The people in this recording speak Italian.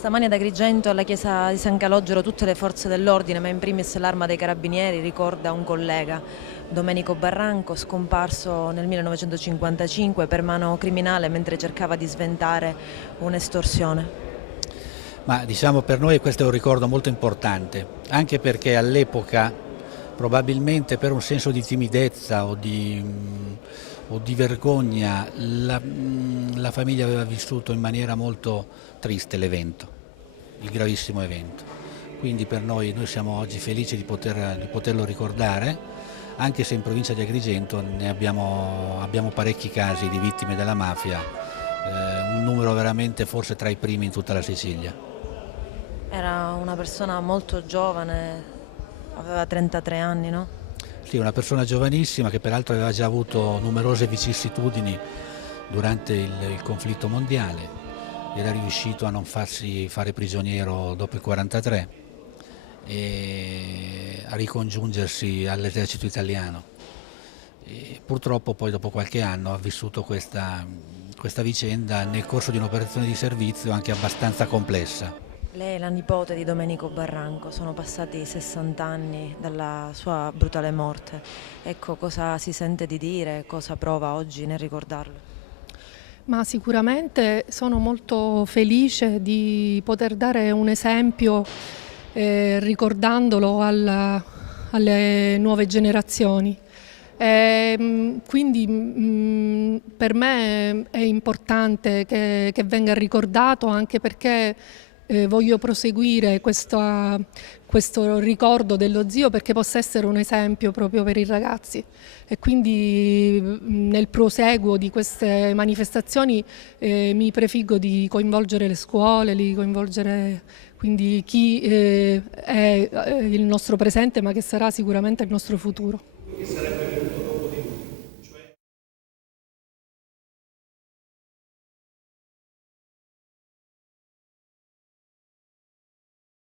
Stamani ad Agrigento, alla chiesa di San Calogero, tutte le forze dell'ordine, ma in primis l'Arma dei Carabinieri, ricorda un collega, Domenico Barranco, scomparso nel 1955 per mano criminale mentre cercava di sventare un'estorsione. Ma diciamo per noi questo è un ricordo molto importante, anche perché all'epoca probabilmente per un senso di timidezza o di vergogna la famiglia aveva vissuto in maniera molto triste l'evento, il gravissimo evento. Quindi per noi siamo oggi felici di poterlo ricordare, anche se in provincia di Agrigento abbiamo parecchi casi di vittime della mafia, un numero veramente forse tra i primi in tutta la Sicilia. Era una persona molto giovane, aveva 33 anni, no? Sì, una persona giovanissima che peraltro aveva già avuto numerose vicissitudini durante il conflitto mondiale, era riuscito a non farsi fare prigioniero dopo il 1943 e a ricongiungersi all'esercito italiano. E purtroppo poi dopo qualche anno ha vissuto questa vicenda nel corso di un'operazione di servizio anche abbastanza complessa. Lei è la nipote di Domenico Barranco, sono passati 60 anni dalla sua brutale morte. Ecco, cosa si sente di dire, cosa prova oggi nel ricordarlo? Ma sicuramente sono molto felice di poter dare un esempio ricordandolo alle nuove generazioni. Quindi per me è importante che venga ricordato, anche perché voglio proseguire questo ricordo dello zio, perché possa essere un esempio proprio per i ragazzi, e quindi nel proseguo di queste manifestazioni mi prefiggo di coinvolgere le scuole, di coinvolgere quindi chi è il nostro presente, ma che sarà sicuramente il nostro futuro.